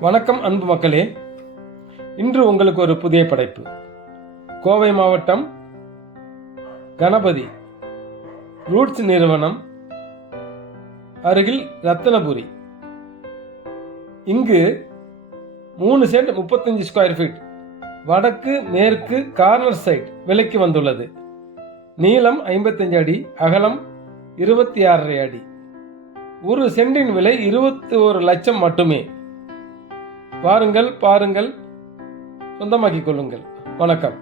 வணக்கம் அன்பு மக்களே. இன்று உங்களுக்கு ஒரு புதிய படைப்பு. கோவை மாவட்டம் கணபதி ரூட்ஸ் நிறுவனம் அருகில் ரத்தனபுரி. இங்கு மூணு சென்ட் முப்பத்தஞ்சு ஸ்கொயர் ஃபீட் வடக்கு மேற்கு கார்னர் சைட் விலைக்கு வந்துள்ளது. நீளம் ஐம்பத்தஞ்சு அடி அகலம் இருபத்தி ஆறரை அடி. ஒரு சென்டின் விலை இருபத்தி ஒரு லட்சம் மட்டுமே. வாருங்கள் பாருங்கள் சொந்தமாக்கிக் கொள்ளுங்கள். வணக்கம்.